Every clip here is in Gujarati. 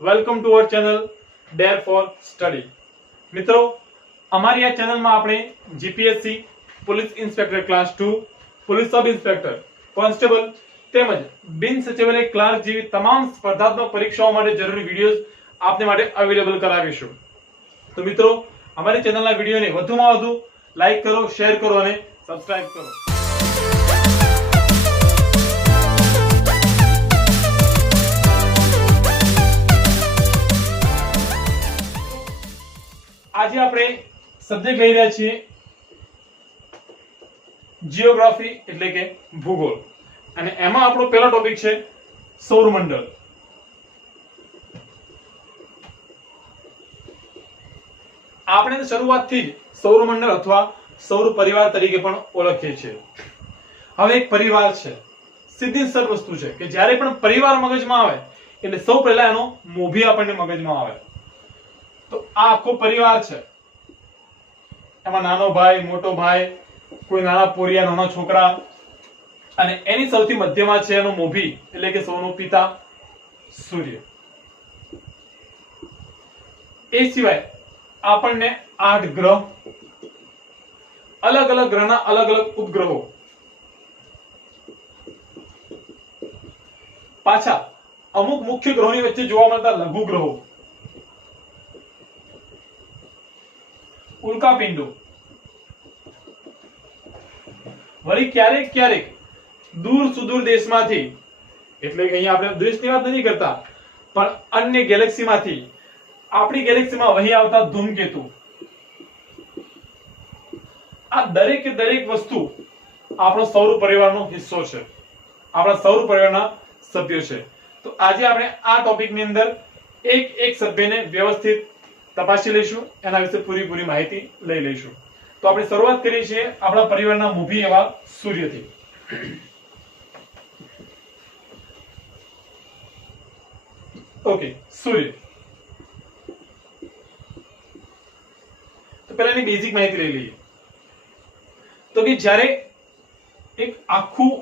Welcome to our channel dare for study. મિત્રો, અમારી આ ચેનલમાં આપણે GPSC, police inspector class 2, police sub inspector, constable તેમજ બિન સચિવાલય ક્લાર્ક જેવી તમામ સ્પર્ધાત્મક પરીક્ષાઓ માટે જરૂરી વિડીયોઝ આપને માટે અવેલેબલ કરાવીશું। તો મિત્રો, અમારી ચેનલના વિડીયોને વધુમાં વધુ લાઈક કરો, શેર કરો અને સબસ્ક્રાઇબ કરો। આજે આપણે સબ્જેક્ટ લઈ રહ્યા છીએ જીઓગ્રાફી એટલે કે ભૂગોળ, અને એમાં આપણો પહેલો ટોપિક છે સૌરમંડળ। આપણે શરૂઆતથી જ સૌરમંડળ અથવા સૌર પરિવાર તરીકે પણ ઓળખીએ છીએ। હવે એક પરિવાર છે, સીધી સરળ વસ્તુ છે કે જ્યારે પણ પરિવાર મગજમાં આવે એટલે સૌ પહેલા એનો મોભી આપણને મગજમાં આવે। તો આ આખો પરિવાર છે, એમાં નાનો ભાઈ, મોટો ભાઈ, કોઈ નાના પોરિયા, નાના છોકરા, અને એની સૌથી મધ્યમાં છે એનો મોભી એટલે કે સૌનો પિતા સૂર્ય। એ સિવાય આપણને 8 ગ્રહ, અલગ અલગ ગ્રહના અલગ અલગ ઉપગ્રહો, પાછા અમુક મુખ્ય ગ્રહોની વચ્ચે જોવા મળતા લઘુ ગ્રહો, ઉલ્કાપિંડો, વળી ક્યારેક ક્યારેક દૂર સુદૂર દેશમાંથી, એટલે કે અહીંયા આપણે દેશની વાત નથી કરતા, પણ અન્ય ગેલેક્સીમાંથી આપણી ગેલેક્સીમાં વહી આવતા ધૂમકેતુ। આ દરેક વસ્તુ આપણો સૌર પરિવારનો હિસ્સો છે, આપણા સૌર પરિવારના સભ્યો છે। તો આજે આપણે આ ટોપિકની અંદર એક સભ્યને વ્યવસ્થિત તપાસી લઈશું, એના વિશે પૂરી માહિતી લઈ લઈશું। તો આપણે શરૂઆત કરીએ છીએ આપણા પરિવારના મોભી એવા સૂર્યથી। ઓકે, સૂર્ય। તો પહેલા એની બેઝિક માહિતી લઈ લઈએ। તો કે જ્યારે એક આખું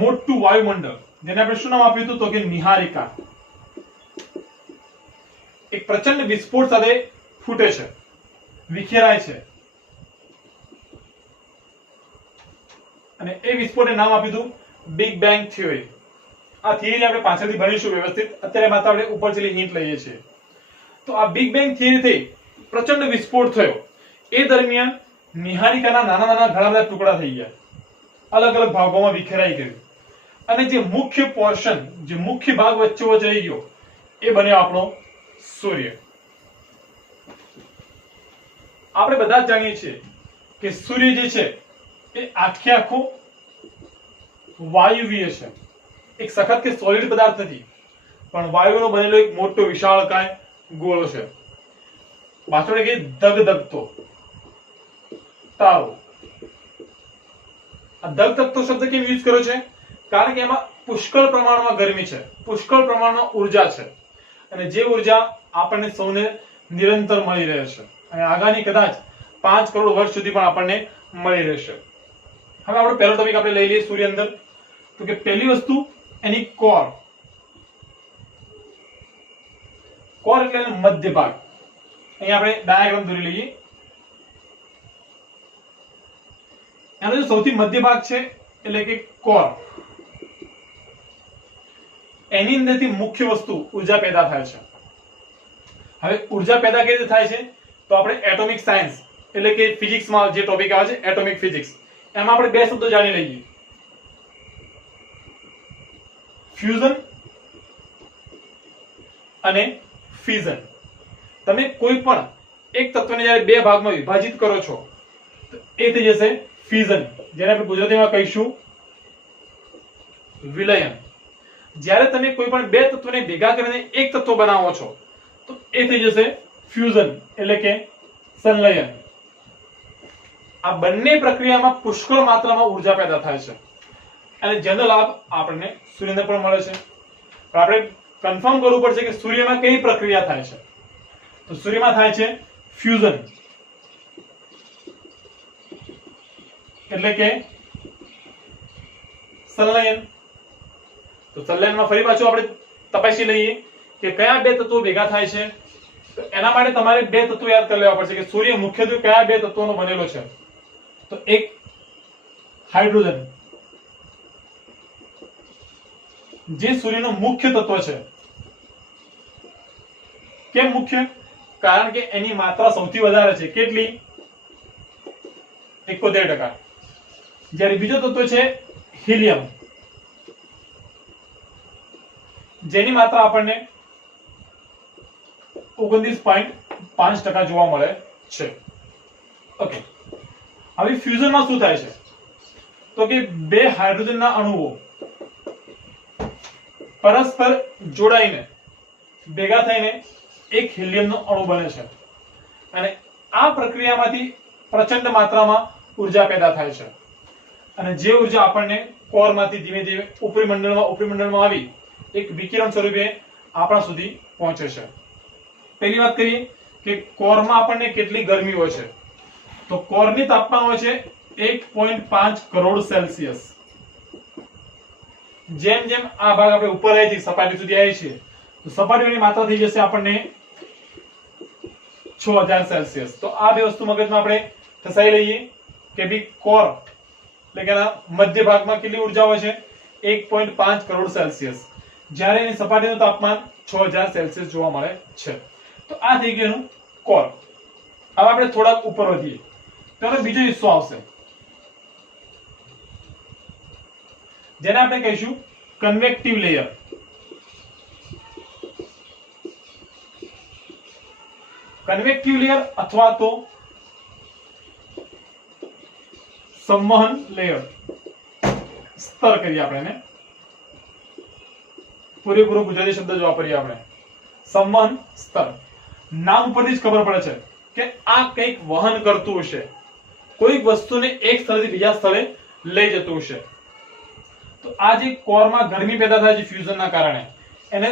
મોટું વાયુમંડળ, જેને આપણે શું નામ આપ્યું હતું તો કે નિહારિકા, એક પ્રચંડ વિસ્ફોટ સાથે ફૂટે છે, વિખેરાય છે, અને એ વિસ્ફોટને નામ આપ્યું હતું બિગ બેંગ થિયરી। આ થિયરી આપણે પાછળથી ભણીશું વ્યવસ્થિત, અત્યારે માત્ર આપણે ઉપરથી હિન્ટ લઈએ છીએ। તો આ બિગ બેંગ થિયરીથી પ્રચંડ વિસ્ફોટ થયો, એ દરમિયાન નિહારિકાના નાના ઘણા બધા ટુકડા થઈ ગયા, અલગ અલગ ભાગોમાં વિખેરાઈ ગયું, અને જે મુખ્ય પોર્શન, જે મુખ્ય ભાગ વચ્ચે રહી ગયો, એ બન્યો આપણો સૂર્ય। આપણે બધા જ જાણીએ છીએ કે સૂર્ય જે છે એ આખો વાયુવીય છે, એક સખત કે સોલિડ પદાર્થ નથી, પણ વાયુનો બનેલો એક મોટો વિશાળકાય ગોળો છે। પાછળ કે ધગધગતો તારો। આ ધગધગતો શબ્દ કેમ યુઝ કર્યો છે? કારણ કે એમાં પુષ્કળ પ્રમાણમાં ગરમી છે, પુષ્કળ પ્રમાણમાં ઉર્જા છે, અને જે ઉર્જા આપણને સૌને નિરંતર મળી રહે છે, અને આગામી કદાચ 5 કરોડ વર્ષ સુધી પણ આપણને મળી રહેશે। હવે આપણો પહેલો ટોપિક આપણે લઈ લઈએ સૂર્ય અંદર। તો કે પહેલી વસ્તુ એની કોર એટલે એનો મધ્ય ભાગ। અહીંયા આપણે ડાયાગ્રામ દોરી લઈએ। એનો જે સૌથી મધ્ય ભાગ છે એટલે કે કોર, એની અંદરથી મુખ્ય વસ્તુ ઉર્જા પેદા થાય છે। હવે ઉર્જા પેદા કેવી રીતે થાય છે? તો આપણે એટોમિક સાયન્સ એટલે કે ફિઝિક્સમાં જે ટોપિક આવે છે એટોમિક ફિઝિક્સ, એમાં આપણે બે શબ્દો જાણી લઈએ, ફ્યુઝન અને ફિઝન। તમે કોઈ પણ એક તત્વને જ્યારે બે ભાગમાં વિભાજિત કરો છો તો એ થઈ જશે ફિઝન, જેને આપણે ગુજરાતીમાં કહીશું વિલયન। જ્યારે તમે કોઈ પણ બે તત્વોને ભેગા કરીને એક તત્વ બનાવો છો તો એ થઈ જશે ફ્યુઝન એટલે કે સંલયન। આ બંને પ્રક્રિયામાં પુષ્કળ માત્રામાં ઉર્જા પેદા થાય છે, અને જેનો લાભ આપણને સૂર્યને પણ મળે છે। પણ આપણે કન્ફર્મ કરવું પડશે કે સૂર્યમાં કઈ પ્રક્રિયા થાય છે? તો સૂર્યમાં થાય છે ફ્યુઝન એટલે કે સંલયન। તો સંલયનમાં ફરી પાછું આપણે તપાસી લઈએ કે કયા બે તત્વો ભેગા થાય છે, તો એના માટે તમારે બે તત્વો યાદ કરી લેવા પડશે કે સૂર્ય મુખ્યત્વે કયા બે તત્વોનો બનેલો છે. તો એક હાઇડ્રોજન, જે સૂર્યનું મુખ્ય તત્વ છે. કેમ મુખ્ય? કારણ કે એની માત્રા સૌથી વધારે છે. કેટલી? 71%. જ્યારે બીજો તત્વ છે હિલિયમ, જેની માત્રા આપણને 29.5% જોવા મળે છે. ઓકે, હવે ફ્યુઝનમાં શું થાય છે? તો કે બે હાઇડ્રોજનના અણુઓ પરસ્પર જોડાઈને ભેગા થઈને એક હિલિયમનો અણુ બને છે, અને આ પ્રક્રિયામાંથી પ્રચંડ માત્રામાં ઉર્જા પેદા થાય છે, અને જે ઉર્જા આપણને કોરમાંથી ધીમે ધીમે ઉપરી મંડળમાં આવી એક વિકિરણ સ્વરૂપે આપણા સુધી પહોંચે છે. પહેલી વાત કરીએ કે કોરમાં આપણને કેટલી ગરમી હોય છે, તો કોરની તાપમાન હોય છે 1.5 કરોડ સેલ્સિયસ. જેમ જેમ આ ભાગ આપણે ઉપર આવી છે, સપાટી સુધી આવી છે, તો સપાટીની માત્રા થઈ જશે આપણને 6000 સેલ્સિયસ. તો આ બે વસ્તુ મગજમાં આપણે ફસાઈ લઈએ કે ભાઈ કોર એટલે કે મધ્ય ભાગમાં કેટલી ઉર્જા હોય છે? 1.5 કરોડ સેલ્સિયસ, જ્યારે એની સપાટીનું તાપમાન 6000 સેલ્સિયસ જોવા મળે છે. તો આ થઈ ગયું કોર. હવે આપણે થોડાક ઉપર વધીએ તો એનો બીજો હિસ્સો આવશે, જેને આપણે કહીશું કન્વેક્ટિવ લેયર. કન્વેક્ટિવ લેયર અથવા તો સંવહન લેયર, સ્તર કરીએ આપણે એને, પૂરેપૂરો ગુજરાતી શબ્દ જ વાપરીએ આપણે. સંવહન સ્તર, નામ ઉપરથી જ ખબર પડે છે કે આ કંઈક વહન કરતું હશે, કોઈક વસ્તુને એક સ્થળેથી બીજા સ્થળે લઈ જતું હશે. તો આ જે કોરમાં ગરમી પેદા થાય છે ફ્યુઝનના કારણે, એને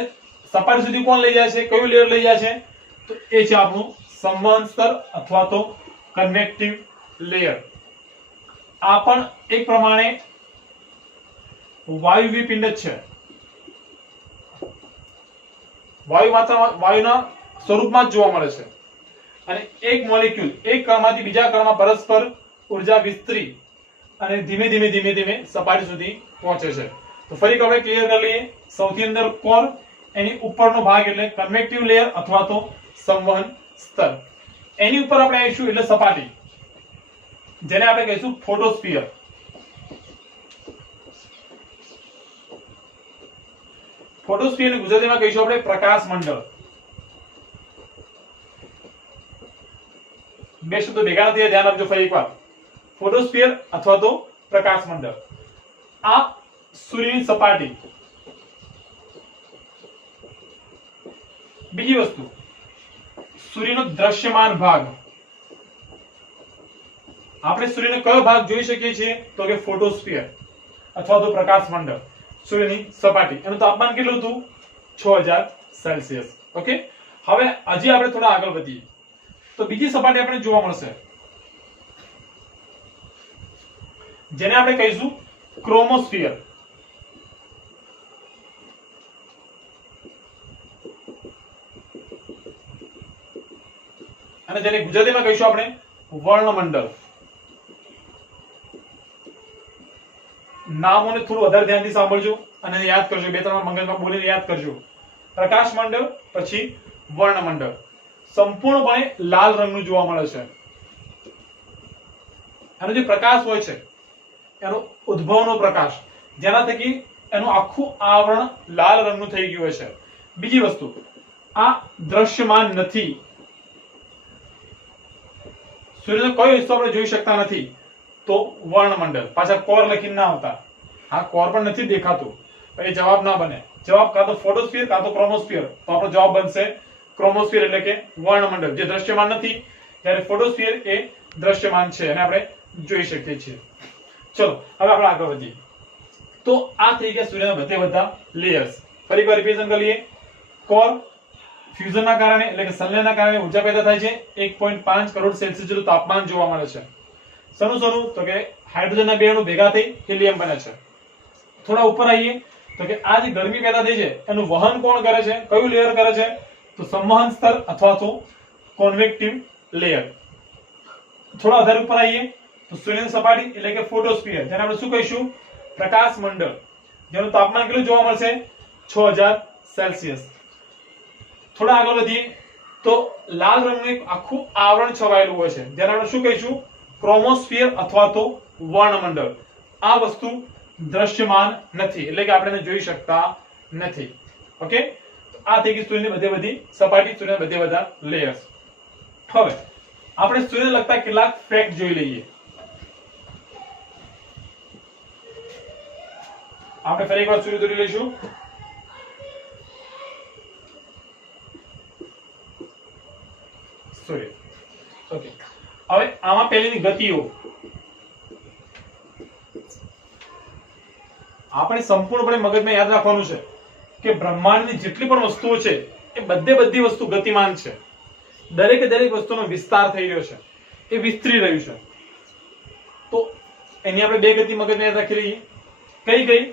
સપાટી સુધી કોણ લઈ જાય છે? કયું લેયર લઈ જાય છે? તો એ છે આપણું સંવહન સ્તર અથવા તો કન્વેક્ટિવ લેયર. આ પણ એક પ્રમાણે વાયુવી પિંડ જ છે. વાયુના સ્વરૂપમાં જ જોવા મળે છે, અને એક મોલેક્યુલ એક કણમાંથી બીજા કણમાં પરસ્પર ઉર્જા વિસ્તરી અને ધીમે ધીમે સપાટી સુધી પહોંચે છે. તો ફરી આપણે ક્લિયર કરી લઈએ. સૌથી અંદર કોર, એની ઉપરનો ભાગ એટલે કન્વેક્ટિવ લેયર અથવા તો સંવહન સ્તર. એની ઉપર આપણે આવીશું એટલે સપાટી, જેને આપણે કહીશું ફોટોસ્ફિયર. ફોટોસ્ફિયરને ગુજરાતીમાં કહીશું આપણે પ્રકાશ મંડળ. બે શબ્દો ભેગા નથી, ધ્યાન આપજો ફરી એકવાર. ફોટોસ્ફિયર અથવા તો પ્રકાશ મંડળ. આ સૂર્યની સપાટી. બીજી વસ્તુ, સૂર્યનો દ્રશ્યમાન ભાગ. આપણે સૂર્યનો કયો ભાગ જોઈ શકીએ છીએ? તો કે ફોટોસ્ફિયર અથવા તો પ્રકાશ મંડળ, સૂર્યની સપાટી. એનું તાપમાન કેટલું હતું? 6000 સેલ્સિયસ. ઓકે, હવે હજી આપણે થોડા આગળ વધીએ તો બીજી સપાટી આપણે જોવા મળશે, જેને આપણે કહીશું ક્રોમોસ્ફિયર. અને જેને ગુજરાતીમાં કહીશું આપણે વર્ણમંડળ. નામોને થોડું વધારે ધ્યાનથી સાંભળજો અને યાદ કરજો, બે ત્રણ મગજમાં બોલીને યાદ કરજો. પ્રકાશ મંડળ, પછી વર્ણમંડળ. સંપૂર્ણપણે લાલ રંગનું જોવા મળે છે. એનો જે પ્રકાશ હોય છે એનો ઉદ્ભવનો પ્રકાશ, જેના થકી એનું આખું આવરણ લાલ રંગનું થઈ ગયું છે. બીજી વસ્તુ, આ દ્રશ્યમાન નથી. સૂર્યનો કયો હિસ્સો આપણે જોઈ શકતા નથી? તો વર્ણમંડળ. પાછા કોર લખીને ના આવતા, હા કોર પણ નથી દેખાતું, એ જવાબ ના બને. જવાબ કાં તો ફોટોસ્ફિયર કાં તો ક્રોમોસ્ફિયર. તો આપણો જવાબ બનશે ક્રોમોસ્ફિયર એટલે કે વર્ણમંડળ, જે દ્રશ્યમાન નથી, જ્યારે ફોટોસ્ફિયર એ દ્રશ્યમાન છે અને આપણે જોઈ શકીએ છીએ. ચલો હવે આપણે આગળ વધીએ. તો આ થઈ ગયા સૂર્યના બધે બધા લેયર્સ. ફરી એકવાર રિવિઝન કરી લઈએ. કોર, ફ્યુઝનના કારણે એટલે કે સંલયનના કારણે ઉર્જા પેદા થાય છે. 1.5 કરોડ સેલ્સિયસ જેટલું તાપમાન જોવા મળે છે. શેનું? તો કે હાઇડ્રોજનના બે અણુ ભેગા થઈ હિલિયમ બને છે. થોડા ઉપર આવીએ તો કે આ જે ગરમી પેદા થઈ છે એનું વહન કોણ કરે છે, કયું લેયર કરે છે? તો સંવહન સ્તર અથવા તો કોન્વેક્ટિવ લેયર. થોડા વધારે ઉપર આવીએ તો સૂર્યની સપાટી એટલે કે ફોટોસ્ફિયર, જેને આપણે શું કહીશું? પ્રકાશ મંડળ, જેનું તાપમાન કેટલું જોવા મળશે? 6000 સેલ્સિયસ. થોડા આગળ વધીએ તો લાલ રંગનું એક આખું આવરણ છવાયેલું હોય છે, જેને આપણે શું કહીશું? ક્રોમોસ્ફિયર અથવા તો વર્ણમંડળ. આ વસ્તુ દ્રશ્યમાન નથી, એટલે કે આપણે એને જોઈ શકતા નથી. ઓકે, આ થઈ ગઈ સૂર્યની બધે બધી સપાટી, સૂર્યના બધે બધા લેયર્સ. હવે આપણે સૂર્યને લગતા કેટલાક ફેક્ટ જોઈ લઈએ. આપણે ફરી એકવાર સૂર્ય દોરી લઈશું. સૂર્ય. ઓકે, હવે આમાં પહેલીની ગતિઓ આપણે સંપૂર્ણપણે મગજમાં યાદ રાખવાનું છે કે બ્રહ્માંડની જેટલી પણ વસ્તુઓ છે એ બધી વસ્તુ ગતિમાન છે. દરેકે દરેક વસ્તુનો વિસ્તાર થઈ રહ્યો છે, એ વિસ્તરી રહ્યું છે. તો એની આપણે બે ગતિ મગજમાં યાદ રાખી લઈએ. કઈ?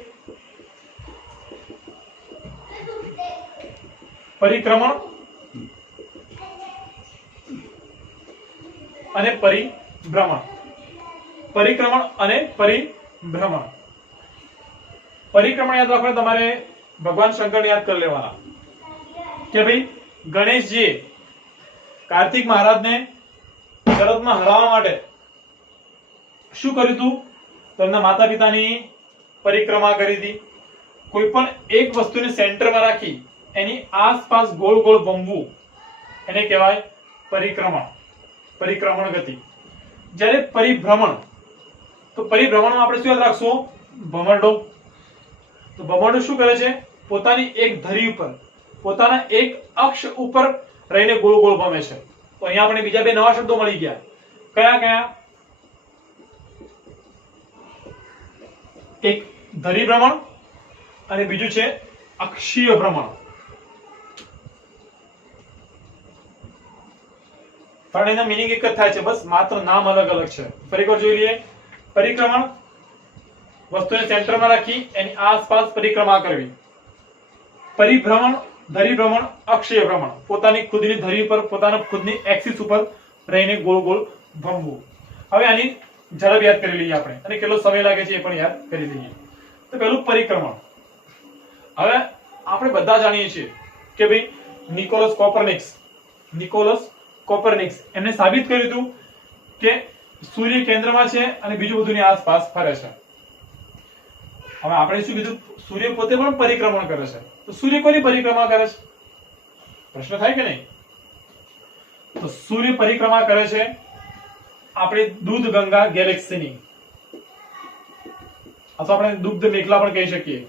પરિક્રમણ અને પરિભ્રમણ. પરિક્રમણ અને પરિભ્રમણ. પરિક્રમણ યાદ રાખવા તમારે ભગવાન શંકરને યાદ કરી લેવાના કે ભાઈ ગણેશજીએ કાર્તિક મહારાજને શરતમાં હરાવવા માટે શું કર્યું હતું? તો એમના માતા પિતાની પરિક્રમા કરી હતી. કોઈ પણ એક વસ્તુને સેન્ટરમાં રાખી એની આસપાસ ગોળ ગોળ ભમવું એને કહેવાય પરિક્રમણ, પરિક્રમણ ગતિ. જ્યારે પરિભ્રમણ, તો પરિભ્રમણમાં આપણે શું યાદ રાખશું? ભમરડો. તો ભમરડો શું કરે છે? પોતાની એક ધરી ઉપર, પોતાના એક અક્ષ ઉપર રહીને ગોળ ગોળ ભમે છે. તો અહીંયા આપણે બીજા બે નવા શબ્દો મળી ગયા. કયા? એક ધરી ભ્રમણ અને બીજું છે અક્ષીય ભ્રમણ. પણ એના મીનિંગ એક જ થાય છે, બસ માત્ર નામ અલગ અલગ છે. ફરી એકવાર જોઈ લઈએ. પરિક્રમણ, વસ્તુને સેન્ટરમાં રાખી એની આસપાસ પરિક્રમા કરવી. પરિભ્રમણ, ધરી ભ્રમણ, અક્ષીય ભ્રમણ, પોતાની ખુદની ધરી પર, પોતાના ખુદની એક્સિસ ઉપર રહીને ગોળ ગોળ ભમવું. હવે આની ઝડપ યાદ કરી લઈએ આપણે, અને કેટલો સમય લાગે છે એ પણ યાદ કરી લઈએ. તો પહેલું પરિક્રમણ. હવે આપણે બધા જાણીએ છીએ કે ભાઈ નિકોલસ કોપરનિક્સ એમને સાબિત કર્યું હતું કે સૂર્ય કેન્દ્રમાં છે અને બીજું બધુંની આસપાસ ફરે છે. હવે આપણે શું કીધું? સૂર્ય પોતે પણ પરિક્રમણ કરે છે. તો સૂર્ય કોની પરિક્રમા કરે છે? પ્રશ્ન થાય કે નહીં? તો સૂર્ય પરિક્રમા કરે છે આપણે દૂધ ગંગા ગેલેક્સીની, અથવા આપણે દુગ્ધ મેખલા પણ કહી શકીએ.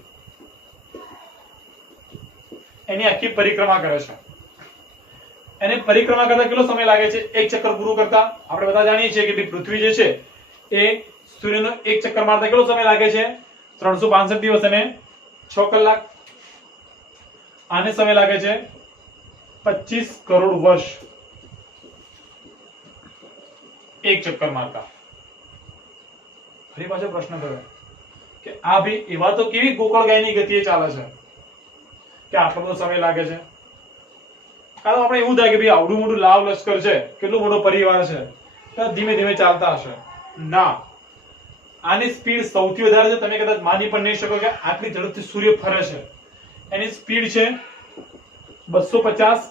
એની આખી પરિક્રમા કરે છે. એને પરિક્રમા કરતા કેટલો સમય લાગે છે? એક ચક્કર પૂરું કરતા. આપણે બધા જાણીએ છીએ કે પૃથ્વી જે છે એ સૂર્યનો એક ચક્કર મારતા કેટલો સમય લાગે છે? 365 દિવસ અને 6 કલાક. આને સમય લાગે છે 25 કરોડ વર્ષ એક ચક્કર મારતા. ફરી પાછો પ્રશ્ન કર્યો કે આ ભાઈ એવા તો કેવી ગોકળ ગાયની ગતિએ ચાલે છે કે આટલો બધો સમય લાગે છે? કારણ આપણે એવું થાય કે ભાઈ આવડું મોટું લાવ લશ્કર છે, કેટલો મોટો પરિવાર છે, તો ધીમે ધીમે ચાલતા હશે. ના, આની સ્પીડ સૌથી વધારે છે. તમે કદાચ માની પણ નહીં શકો કે આટલી ઝડપથી સૂર્ય ફરે છે. એની સ્પીડ છે 250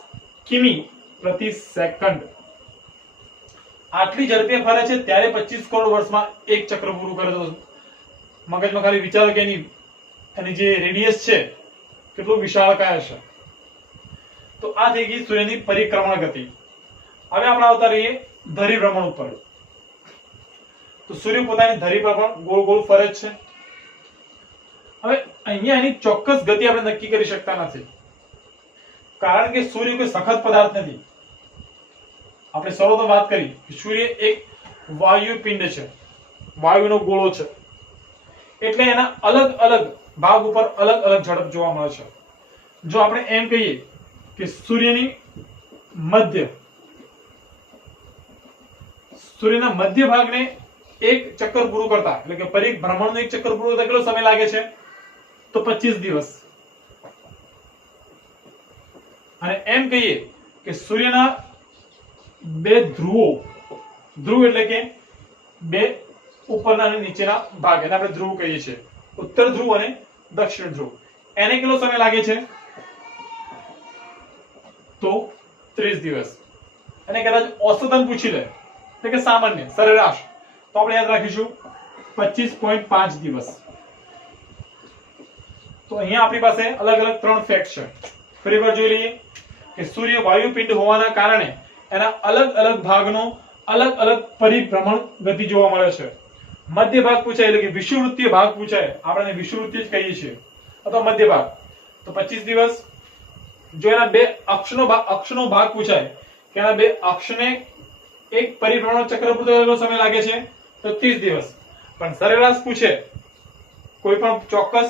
કિમી પ્રતિ સેકન્ડ. આટલી ઝડપે ફરે છે ત્યારે 25 કરોડ વર્ષમાં એક ચક્ર પૂરું કરે. તો મગજમાં ખાલી વિચારો કે એની જે રેડિયસ છે કેટલું વિશાળકાય હશે. તો આ થઈ ગઈ સૂર્યની પરિક્રમણ ગતિ. હવે આપણે આવતા રહીએ ધરી ભ્રમણ ઉપર. તો સૂર્ય પોતાની ધરી પર પણ ગોળ ગોળ ફરે છે. હવે અહીંયા એની ચોક્કસ ગતિ આપણે નક્કી કરી શકતા નથી, કારણ કે સૂર્ય કોઈ સખત પદાર્થ નથી. આપણે શરૂઆતમાં વાત કરી કે સૂર્ય એક વાયુ પિંડ છે, વાયુનો ગોળો છે, એટલે એના અલગ અલગ ભાગ ઉપર અલગ અલગ ઝડપ જોવા મળે છે. જો આપણે એમ કહીએ કે સૂર્યના મધ્ય ભાગને એક ચક્કર પૂરું કરતા, એટલે કે પરિભ્રમણનું એક ચક્કર પૂરું કરતા કેટલો સમય લાગે છે? તો 25 દિવસ. અને એમ કહીએ કે સૂર્યના બે ધ્રુવો, ધ્રુવ એટલે કે બે ઉપરના અને નીચેના ભાગ, એને આપણે ધ્રુવ કહીએ છીએ, ઉત્તર ધ્રુવ અને દક્ષિણ ધ્રુવ, એને કેટલો સમય લાગે છે? તો 30 દિવસ. અને કદાચ औसतन પૂછી લે એટલે કે સામાન્ય સરેરાશ, તો આપણે યાદ રાખીશું 25.5 દિવસ. તો અહીંયા આપણી પાસે અલગ અલગ 3 ફેક્ટ છે. ફરીવાર જોઈ લઈએ કે સૂર્ય વાયુપિંડ હોવાના કારણે એના અલગ અલગ ભાગનો અલગ અલગ પરિભ્રમણ ગતિ જોવા મળે છે. મધ્ય ભાગ પૂછાય એટલે કે વિષુવવૃત્તીય ભાગ પૂછાય, આપણે વિષુવવૃત્તીય જ કહીએ છીએ, અથવા મધ્ય ભાગ, તો 25 દિવસ. જો એના બે અક્ષનો ભાગ પૂછાય કે એના બે અક્ષને એક પરિભ્રમણ ચક્ર પૂરતો કેટલો સમય લાગે છે? તો 30 દિવસ. પણ સરેરાશ પૂછે, કોઈ પણ ચોક્કસ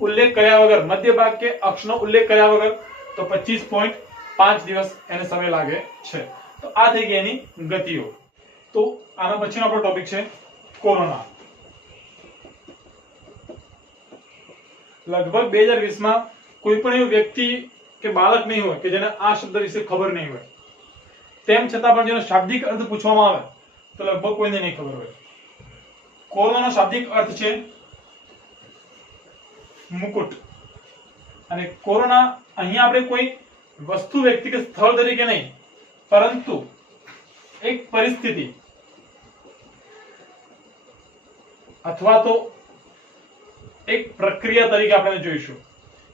ઉલ્લેખ કર્યા વગર, મધ્ય ભાગ કે અક્ષનો ઉલ્લેખ કર્યા વગર, તો 25.5 દિવસ એને સમય લાગે છે. તો આ થઈ ગઈ એની ગતિઓ. તો આના પછીનો આપણો ટોપિક છે કોરોના. લગભગ 2020 માં કોઈ પણ એવી વ્યક્તિ કે બાળક નહીં હોય કે જેને આ શબ્દ વિશે ખબર નહીં હોય, તેમ છતાં પણ જેનો શાબ્દિક અર્થ પૂછવામાં આવે તો લગભગ કોઈને નહીં ખબર હોય. કોરોનાનો શાબ્દિક અર્થ છે મુકુટ. અને કોરોના અહીંયા આપણે કોઈ વસ્તુ, વ્યક્તિ કે સ્થળ તરીકે નહીં, પરંતુ એક પરિસ્થિતિ અથવા તો એક પ્રક્રિયા તરીકે આપણે જોઈશું,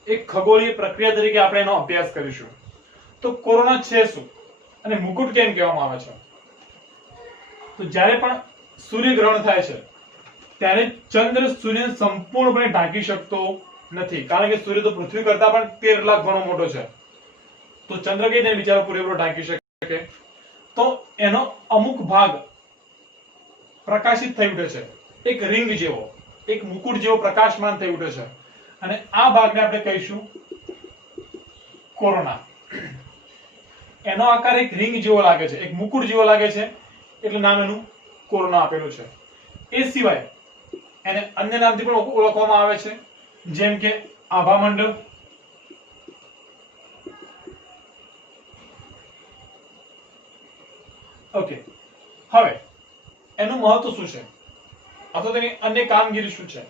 એક ખગોળીય પ્રક્રિયા તરીકે આપણે એનો અભ્યાસ કરીશું. તો કોરોના છે શું અને મુકુટ કેમ કહેવામાં આવે છે? તો જ્યારે પણ સૂર્યગ્રહણ થાય છે ત્યારે ચંદ્ર સૂર્યને સંપૂર્ણપણે ઢાંકી શકતો નથી, કારણ કે સૂર્ય તો પૃથ્વી કરતા પણ 13 લાખ ગણો મોટો છે. તો ચંદ્ર કઈ રીતે બિચારો પૂરેપૂરો ઢાંકી શકે? તો એનો અમુક ભાગ પ્રકાશિત થઈ ઉઠે છે, એક રિંગ જેવો, એક મુકુટ જેવો પ્રકાશમાન થઈ ઉઠે છે, અને આ ભાગને આપણે કહીશું કોરોના. એનો આકાર એક રિંગ જેવો લાગે છે, એક મુકુટ જેવો લાગે છે, એટલે નામ એનું કોરોના આપેલું છે. એ સિવાય એને અન્ય નામથી પણ ઓળખવામાં આવે છે, જેમ કે આભામંડળ, ઓકે. હવે એનું મહત્વ શું છે અથવા તેની અન્ય કામગીરી શું છે?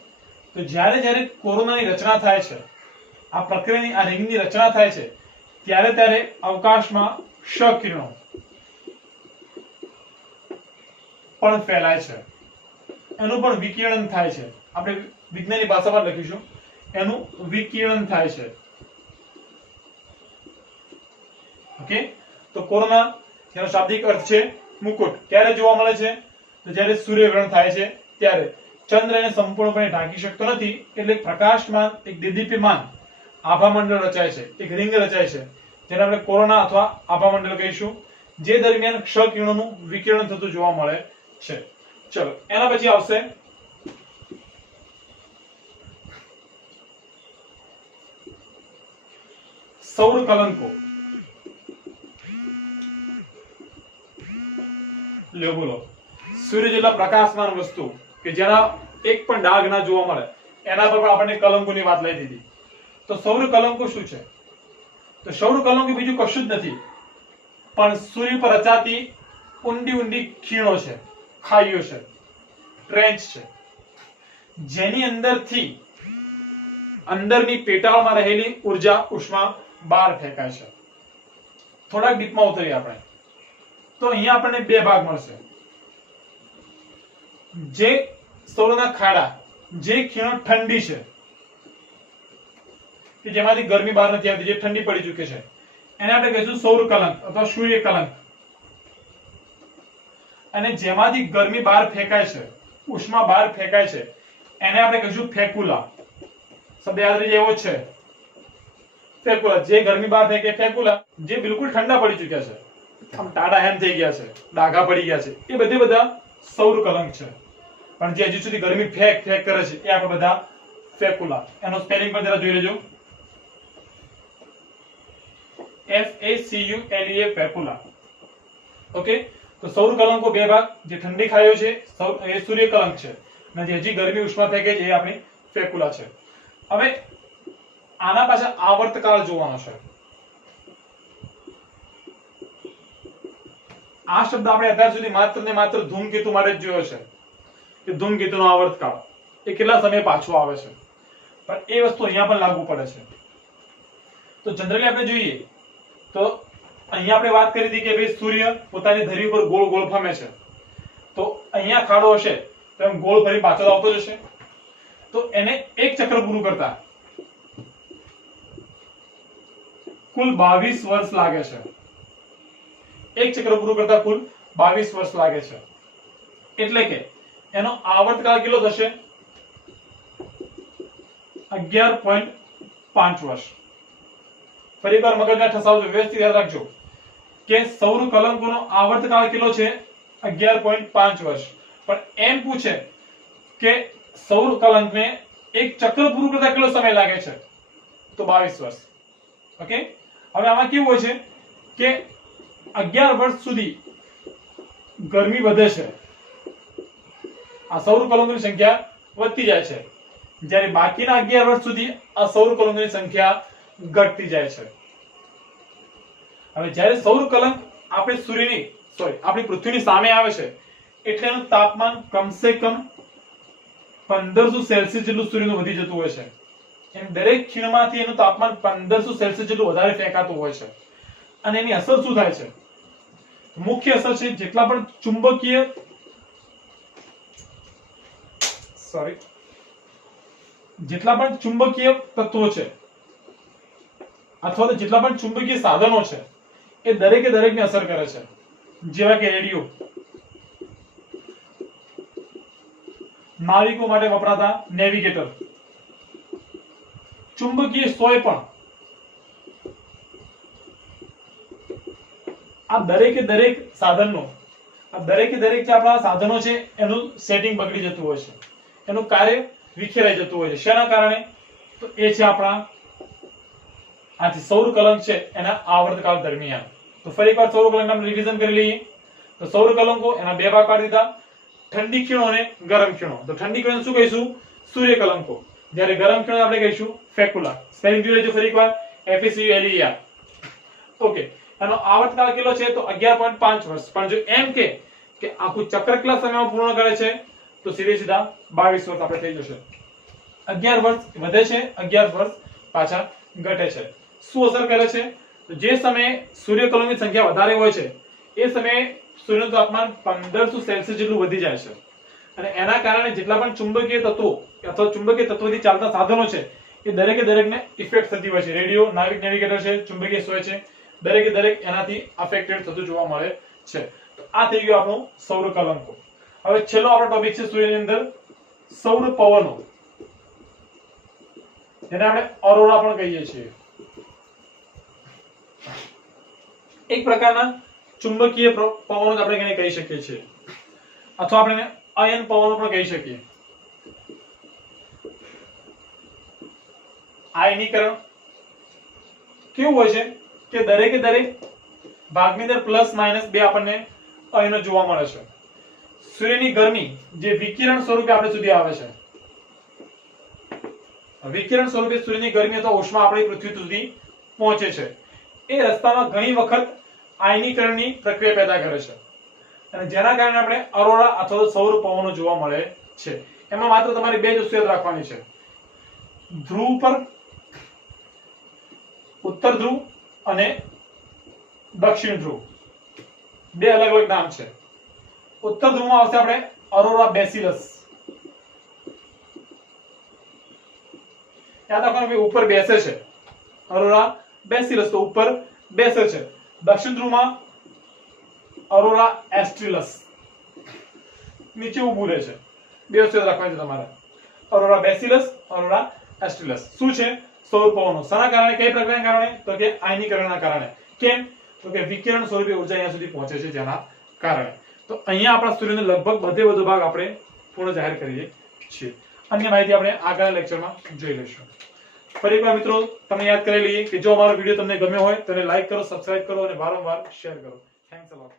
તો જ્યારે જ્યારે કોરોનાની રચના થાય છે, આ પ્રક્રિયાની, આ રિંગની રચના થાય છે, ત્યારે અવકાશમાં ક્ષ-કિરણો પણ ફેલાય છે, એનું પણ વિકિરણ થાય છે. આપણે વિજ્ઞાનની ભાષામાં લખીશું, એનું વિકિરણ થાય છે. ઓકે. તો કોરોના જેનો શાબ્દિક અર્થ છે મુકુટ, ક્યારે જોવા મળે છે? તો જ્યારે સૂર્યગ્રહણ થાય છે ત્યારે. ચંદ્ર એને સંપૂર્ણપણે ઢાંકી શકતો નથી, એટલે પ્રકાશમાન, એક દેદીપ્યમાન આભામંડળ રચાય છે, એક રિંગ રચાય છે, જેને આપણે કોરોના અથવા આભામંડળ કહીશું, જે દરમિયાન ક્ષ-કિરણોનું વિકિરણ થતું જોવા મળે છે. ચલો, એના પછી આવશે સૌર કલંકો. લ્યો બોલો. સૂર્ય જેટલા પ્રકાશમાન વસ્તુ કે જેના એક પણ ડાઘ ના જોવા મળે, એના પર પણ આપણને કલંકોની વાત લઈ દીધી. તો સૌર કલંકો શું છે? તો સૌર કલંકો બીજું કશું જ નથી, પણ સૂર્ય પર રચાતી ઊંડી ઊંડી ખીણો છે, ખાઈઓ છે, ટ્રેન્ચ છે, જેની અંદરથી અંદરની પેટાળમાં રહેલી ઉર્જા, ઉષ્મા બહાર ફેંકાય છે. થોડાક ડીપમાં ઉતરીએ આપણે, તો અહીંયા આપણને બે ભાગ મળશે. જે સૌરના ખાડા, જે ખીણો ઠંડી છે, કે જેમાંથી ગરમી બહાર નથી આવતી, જે ઠંડી પડી ચૂકે છે, એને આપણે કહીશું સૌર કલંક અથવા સૂર્ય કલંક. અને જેમાંથી ગરમી બહાર ફેંકાય છે, ઉષ્મા બહાર ફેંકાય છે, એને આપણે કહીશું ફેકુલા. શબ્દ યાદ રહી એવો છે, ફેકુલા. જે ગરમી બહાર ફેંકે ફેકુલા, જે બિલકુલ ઠંડા પડી ચૂક્યા છે, આમ ટાડા હેમ થઈ ગયા છે, ડાઘા પડી ગયા છે, એ બધા સૌર કલંક છે. પણ જે હજી સુધી ગરમી ફેંક કરે છે, એ આપણે બધા ફેકુલા. એનો સ્પેલિંગ પણ જરા જોઈ લેજો, FACULA, ફેકુલા. ઓકે. તો સૌર કલંકો બે ભાગ, જે ઠંડી ખાઈઓ છે એ સૂર્ય કલંક છે, અને જે હજી ગરમી ઉષ્મા ફેંકે છે એ આપણી ફેકુલા છે. હવે આના પાછળ આવર્તકાળ જોવાનો છે. આ શબ્દ આપણે અત્યાર સુધી માત્ર ને માત્ર ધૂમકેતુ માટે જ જોયો છે કે ધૂમકેતુનો આવર્તકાળ એ કેટલા સમય પાછો આવે છે, પણ એ વસ્તુ અહીંયા પણ લાગુ પડે છે. તો જનરલી આપણે જોઈએ તો અહીંયા આપણે વાત કરી હતી કે ભાઈ સૂર્ય પોતાની ધરી ઉપર ગોળ ગોળ ફમે છે, તો અહીંયા ખાડો હશે તો એમ ગોળ ફરી પાછો આવતો જશે. તો એને એક ચક્ર પૂરું કરતા કુલ 22 વર્ષ લાગે છે. એક ચક્ર પૂરું કરતા કુલ 22 વર્ષ લાગે છે. એટલે કે એનો આવર્તકાળ કેટલો થશે? 11.5 વર્ષ. ફરી એકવાર મગજને ઠસાવજો, વ્યવસ્થિત યાદ રાખજો કે સૌર કલંકોનો આવર્તકાળ કેટલો છે? 11.5 વર્ષ. પણ એમ પૂછે કે સૌર કલંકને એક ચક્ર પૂરું કરતા કેટલો સમય લાગે છે? તો 22 વર્ષ. ઓકે. હવે આમાં કેવું હોય છે કે 11 વર્ષ સુધી ગરમી વધે છે, આ સૌર કલંકોની સંખ્યા વધતી જાય છે, જ્યારે બાકીના 11 વર્ષ સુધી આ સૌર કલંકોની સંખ્યા ઘટતી જાય છે. હવે જ્યારે સૌર કલંક આપણી પૃથ્વીની સામે આવે છે એટલે એનું તાપમાન કમસે કમ 1500 સેલ્સિયસ જેટલું સૂર્યનું વધી જતું હોય છે. એમ દરેક ખીણમાંથી એનું તાપમાન 1500 સેલ્સિયસ જેટલું વધારે ફેંકાતું હોય છે. અને એની અસર શું થાય છે? મુખ્ય અસર છે જેટલા પણ ચુંબકીય તત્વો છે અથવા તો જેટલા પણ ચુંબકીય સાધનો છે એ દરેકે દરેકને અસર કરે છે. જેવા કે રેડિયો, નાવિકો માટે વપરાતા નેવિગેટર, ચુંબકીય સોય પણ, આ દરેકે દરેક સાધનનો જે આપણા સાધનો છે એનું સેટિંગ બગડી જતું હોય છે, એનું કાર્ય વિખેરાઈ જતું હોય છે. શેના કારણે? તો એ છે આપણા આ સૌર કલંક છે એના આવર્તકાળ દરમિયાન. તો ફરી એકવાર સૌર કલંકનું રિવિઝન કરી લઈએ. તો સૌર કલંકો એના બે ભાગ પાડી દીધા, ઠંડી ખીણો અને ગરમ ખીણો. તો ઠંડી ખીણો શું કહીશું? સૂર્ય કલંકો. જ્યારે ગરમ ખીણો આપણે કહીશું ફેક્યુલા. સ્પેલિંગ જોઈ લેજો ફરી એકવાર, FECULER. ઓકે. એનો આવર્તકાળ કેટલો છે? તો 11.5 વર્ષ. પણ જો એમ કે આખું ચક્ર કેટલા સમયમાં પૂર્ણ કરે છે તો સીધા 22 વર્ષ આપણે થઈ જશે. 11 વર્ષ વધે છે, 11 વર્ષ પાછા ઘટે છે. શું અસર કરે છે? તો જે સમયે સૂર્યકલંકની સંખ્યા વધારે હોય છે એ સમયે સૂર્યનું તાપમાન 1500 સેલ્સિયસ જેટલું વધી જાય છે. અને એના કારણે જેટલા પણ ચુંબકીય તત્વો અથવા ચુંબકીય તત્વોથી ચાલતા સાધનો છે એ દરેકે દરેકને ઇફેક્ટ થતી હોય છે. રેડિયો, નેવિગેટર છે, ચુંબકીય સોય છે, દરેકે દરેક એનાથી અફેક્ટેડ થતું જોવા મળે છે. તો આ થઈ ગયું આપણું સૌર કલંકો. હવે છેલ્લો આપણો ટોપિક છે સૂર્યની અંદર સૌર પવનો, જેને આપણે ઓરોરા પણ કહીએ છીએ. એક પ્રકારના ચુંબકીય પવનો આપણે એને કહી શકીએ છીએ, અથવા આપણે અયન પવનો પણ કહી શકીએ. આયનીકરણ કેવું હોય છે કે દરેકે દરેક ભાગની અંદર પ્લસ માઇનસ 2 આપણને અયનો જોવા મળે છે. સૂર્યની ગરમી જે વિકિરણ સ્વરૂપે આપણે સુધી આવે છે, વિકિરણ સ્વરૂપે સૂર્યની ગરમી અથવા ઉષ્મા આપણી પૃથ્વી સુધી પહોંચે છે. એ રસ્તામાં ઘણી વખત આયનીકરણની પ્રક્રિયા પેદા કરે છે અને જેના કારણે આપણે અરોરા અથવા સૌર પવનો જોવા મળે છે. એમાં માત્ર તમારે બે જ વસ્તુ યાદ રાખવાની છે. ધ્રુવ પર ઉત્તર ધ્રુવ અને દક્ષિણ ધ્રુવ બે અલગ અલગ નામ છે. ઉત્તર ધ્રુવમાં આવશે આપણે અરોરા બેસિલસ. યાદ રાખવાનું કે ઉપર બેસે છે, અરોરા બેસિલસ તો ઉપર બેસે છે. દક્ષિણ ધ્રુવમાં અરોરા એસ્ટ્રિલસ નીચે ઊભું રહે છે. બે વસ્તુ યાદ રાખવાની છે તમારે, અરોરા બેસિલસ, અરોરા એસ્ટ્રિલસ. શું છે? સૌર પવનો. શાના કારણે? કઈ પ્રક્રિયાના કારણે? તો કે આયનીકરણના કારણે. કેમ? તો કે વિકિરણ સ્વરૂપે ઊર્જા અહીંયા સુધી પહોંચે છે જેના કારણે. તો અહીંયા આપણા સૂર્યનો લગભગ બધો ભાગ આપણે પૂર્ણ જાહેર કરીએ છીએ. અન્ય માહિતી આપણે આગળના લેક્ચરમાં જોઈ લઈશું. ફરી એકવાર મિત્રો તમને યાદ કરી લઈએ કે જો અમારો વિડીયો તમને ગમ્યો હોય તો એને લાઈક કરો, સબસ્ક્રાઇબ કરો અને વારંવાર શેર કરો. થેન્ક્સ અ લોટ.